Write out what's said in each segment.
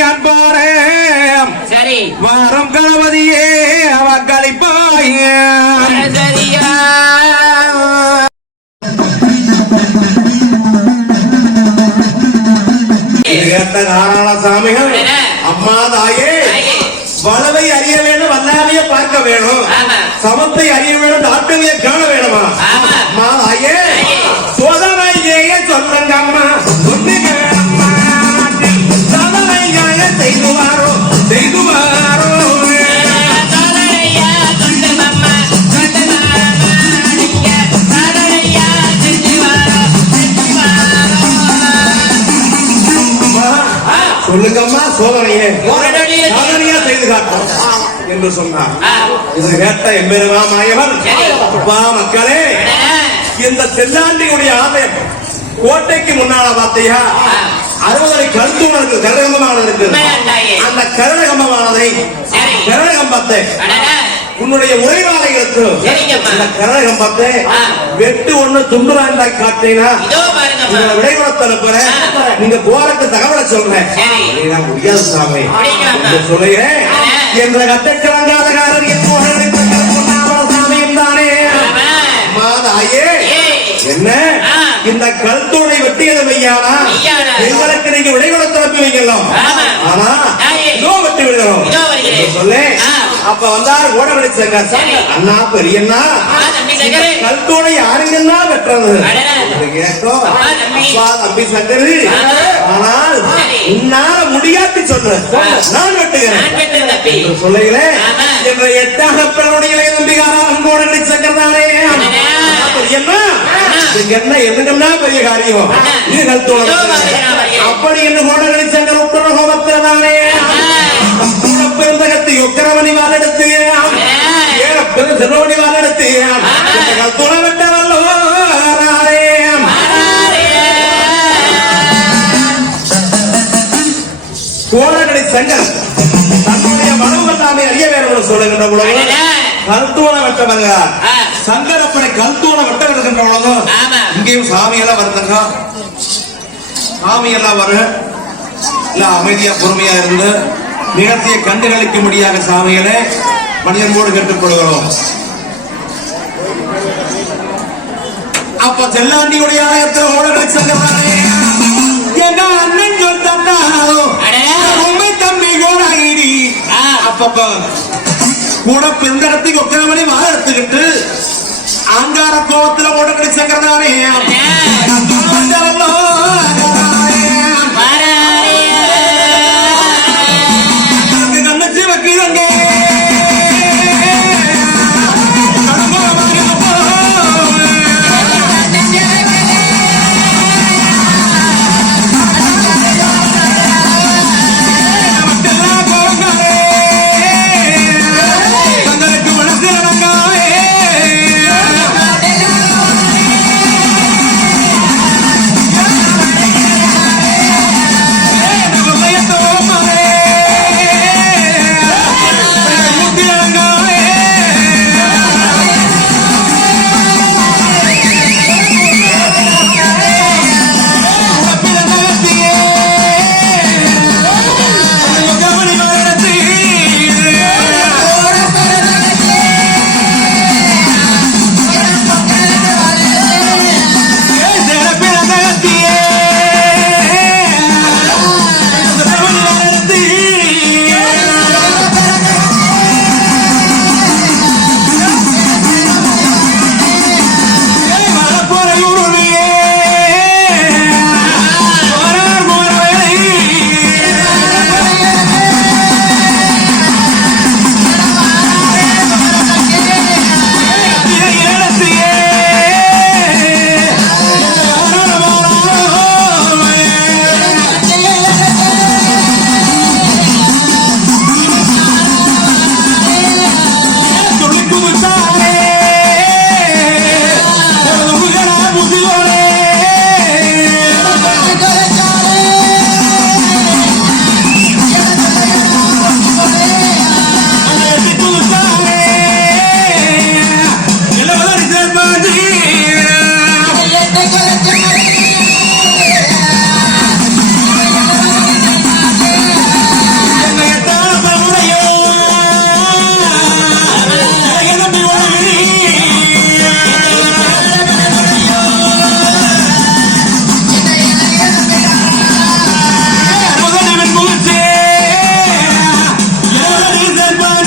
அன்பாரே சரி. வாரம் கணபதியே அவக்களிப்பாய. சரியா நாராயணசாமிகள் அம்மா தாயே. வளவை அறிய வேணும் வல்லாமைய பார்க்க வேணும். சமத்தை அறிய வேணும் நாட்டுமைய காண சொல்லுங்கம்மா சோதனையே ஒரு நொடியில் சாதனையா செய்து காட்டும் என்று சொன்னார் ஆ. இது கேட்ட எம்பெருமா மாயவன் சரி. அப்பா மக்களே அடடா. இந்த செல்லாண்டியுடைய ஆலயம் கோட்டைக்கு முன்னால பாத்தியா அறுபதரை கரகம்பமானது இருக்கு தாயே. அந்த. கரகம்பத்தை அடடா. உன்னுடைய சரிங்கம்மா. அந்த கரகம்பத்தை ஆ. வெட்டு ஒண்ணு துண்டு வாய்ந்தாய் காட்டினா இதோ பாருங்கம்மா உங்களை விடைகுணத்தை அனுப்புறேன் ஆ. நீங்க போறதுக்கு தகவலை சொல்றேன். முடியாது சாமி. சொல்லுகிறேன். என்ற. என்ன. இந்த கல்தூளை வெட்டியது மெய்யானா. எங்களுக்கு நீங்க விடைகுணத்தை அனுப்பி வைக்கலாம் ஆமா. ஆனா விடுகிறோம். இதோ அப்ப வந்தார் ஓட வெடிச்சாங்க சரி. அண்ணா பெரியண்ணா சங்கரு. கல்தூளை யாருங்கன்னா. என்று கேட்டோம் தம்பி. சங்கரு. ஆனால். உன்னால முடியாட்டி சொல்ற ஆ. நான் வெட்டுகிறேன் சொல்லுகிறேன். என்ற எட்டாக பிறனுடைய இளைய நம்பிகாரா அன்போடு சங்கர்தானே அடடா. என்ன என்ன என்னங்கன்னா பெரிய காரியம். இது வருகிறேன். அப்படி என்று கோடகடி சங்கர் வாழெடுத்து ஏழ பெரு சிறுவணி வாழெடுத்து கல்தோளம் வெட்ட வல்லவோ கோடகடி சங்கர் தன்னுடைய மனவல்லாமை அறிய வேணும் சொல்லுகின்ற அடடா. கல்தூண வெட்ட வருகிறார் ஆ. சங்கரப்பனை கல்தூண வெட்ட வருகின்ற பொழுது ஆமா. இங்கேயும் சாமியெல்லாம் வருதுங்க. சாமியெல்லாம் வரும் இல்ல அமைதியா பொறுமையா இருந்து நிகழ்ச்சியை கண்டுகளிக்க முடியாத சாமிகளே மனிதனோடு கேட்டுக்கொள்கிறோம் அப்ப செல்லாண்டியுடைய ஆலயத்தில் ஓடலை சங்கரனே எங்க அண்ணன் அடடா. உண்மை தம்பி கோடாகிரி ஆ. அப்பப்ப கூட பெண்கடத்துக்கு ஒக்கரமணி வாழ எடுத்துக்கிட்டு ஆங்கார கோவத்துல ஓடக்கடி சங்கரதானே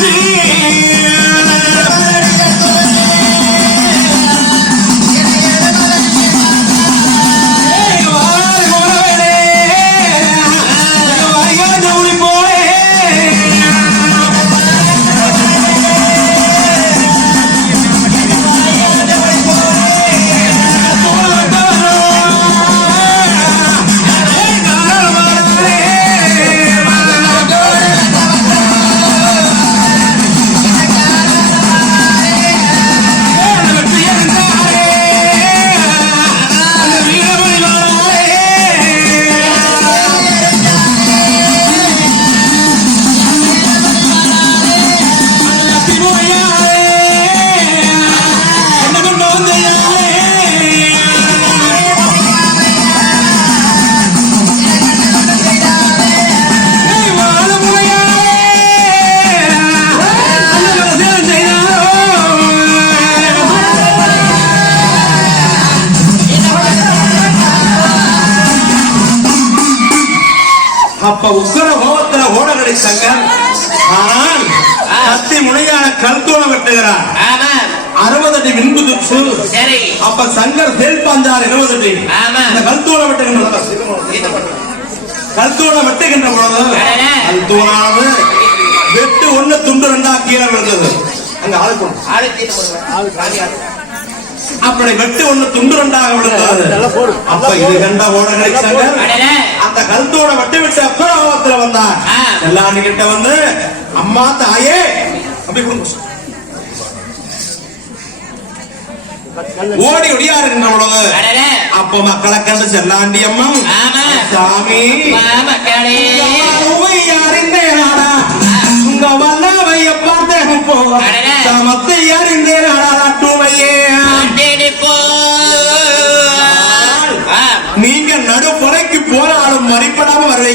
see அப்ப உக்கர கோபத்துல ஓடகடி சங்கர். ஆனால் கத்தி முனையான கல்தூணம் வெட்டுகிறார். அறுபது அடி விண்பு துச்சு சரி. அப்ப சங்கர் செயல்பாஞ்சார் இருபது அடி. இந்த கல்தூணம் வெட்டுகின்ற கல்தூணம் வெட்டுகின்ற பொழுது. அடடே. கல்தூணானது வெட்டு ஒண்ணு துண்டு ரெண்டா கீழே விழுந்தது. அங்க ஆளு கொண்டு ஆளு தீட்டு போடுவேன் அப்படி வெட்டு ஒண்ணு துண்டு ரெண்டாக விழுந்தது. அப்ப இது கண்ட சங்கர் அடடே. அந்த கருத்தோட வட்டி விட்டு அப்புறம் வந்தார். ஆ. எல்லாரும் கிட்ட வந்து அம்மா தாயே. அப்படி கொடுங்க. ஓடி பொழுது அடடே. அப்ப மக்களை கண்டு செல்லாண்டி அம்மா ஆமா. சாமி. உங்க வல்லவைய பார்த்தேன் போ. அடடே. சமத்தை அறிந்தேனாடா நட்டுமையே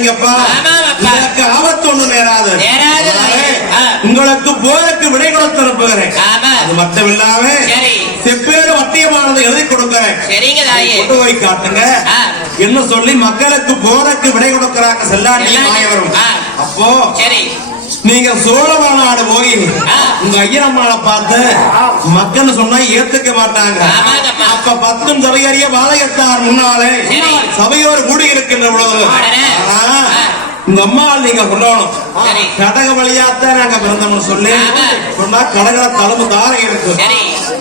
எனக்கு ஆபத்து ஒண்ணு நேராது. உங்களுக்கு போருக்கு விடை கொடுத்து அனுப்புகிறேன் அது மட்டும் இல்லாம சரி. செப்பேடு வட்டியமானது எழுதி கொடுக்கிறேன். கொண்டு போய் காட்டுங்க. என்ன சொல்லி மக்களுக்கு போருக்கு விடை கொடுக்கறாங்க செல்லாண்டி. மாயவரும். அப்போ சரி. நீங்க சோழ மாநாடு போய். உங்க ஐயனம்மாளை பார்த்து மக்கள் சொன்னா ஏத்துக்க மாட்டாங்க. அப்ப பத்தும் சபையறிய வாழையத்தார் முன்னாலே. சபையோர் கூடி இருக்கின்ற பொழுது. உங்க அம்மா நீங்க சொல்லணும். கடக வழியாத்தான் நாங்க பிறந்தோம்னு சொல்லி. சொன்னா கடகட தழும்பு தாரம் இருக்கு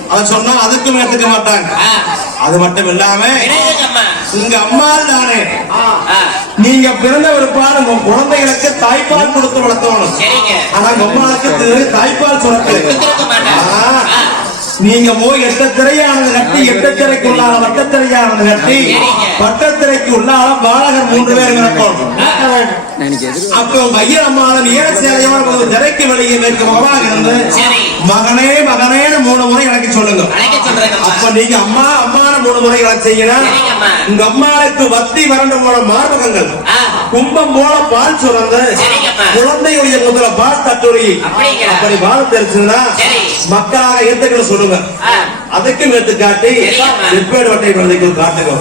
அத சொன்னா அதுக்கும் ஏத்துக்க மாட்டாங்க. அது மட்டும் இல்லாம உங்க அம்மா தானே. நீங்க பிறந்த பிற்பாடு உங்க குழந்தைகளுக்கு தாய்ப்பால் கொடுத்து வளர்த்தணும். சரிங்க. ஆனா உங்க அம்மாவுக்கு தாய்ப்பால். ஆ, நீங்க போய் எட்ட திரையானது கட்டி எட்ட திரைக்கு உள்ளால வட்ட திரையானது கட்டி சரிங்க. பட்டத்திரைக்கு உள்ளால பாலகர் மூன்று பேர் இருக்கணும் அப்ப அம்மாவின் ஈர சேலையோட ஒரு திரைக்கு வெளியே மேற்கு முகமாக இருந்து மகனே மகனேன்னு மூணு எனக்கு சொல்லுங்க அப்ப நீங்க அம்மா அம்மான மூணு முறை சரிங்கம்மா. உங்க அம்மாவுக்கு வத்தி வறண்டு போன மார்பகங்கள் கும்பம் போல பால் சுரந்து. குழந்தையுடைய முதல பால் தட்டுரி? அப்படி பால் தெரிச்சுன்னா. மக்களாக ஏத்துக்கிற சொல்லுங்க அதுக்கும் எடுத்து காட்டி. வெப்பேடு வட்டை குழந்தைக்கு காட்டுங்க.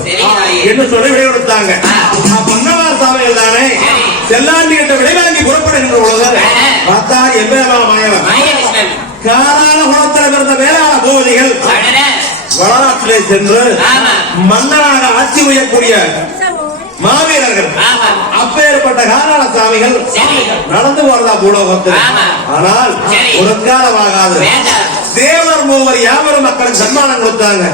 என்ன சொல்லி விடை கொடுத்தாங்க. பொன்னவார் சாமிகள் தானே. செல்லாண்டி கிட்ட விடை வாங்கி புறப்படுகின்ற பொழுது. பார்த்தார் எம்பேமா மாயவன் காரான குளத்தில் பிறந்த வேளாண் அடடே. வடநாட்டிலே சென்று மன்னனாக ஆட்சி செய்யக்கூடிய மாவீரர்கள். அப்பேற்பட்ட காரண சாமிகள். நடந்து வரதா பூலோகத்தில். ஆனால். ஒரு காலமாகாது தேவர் மூவர் யாவரும் மக்களுக்கு சன்மானம் கொடுத்தாங்க.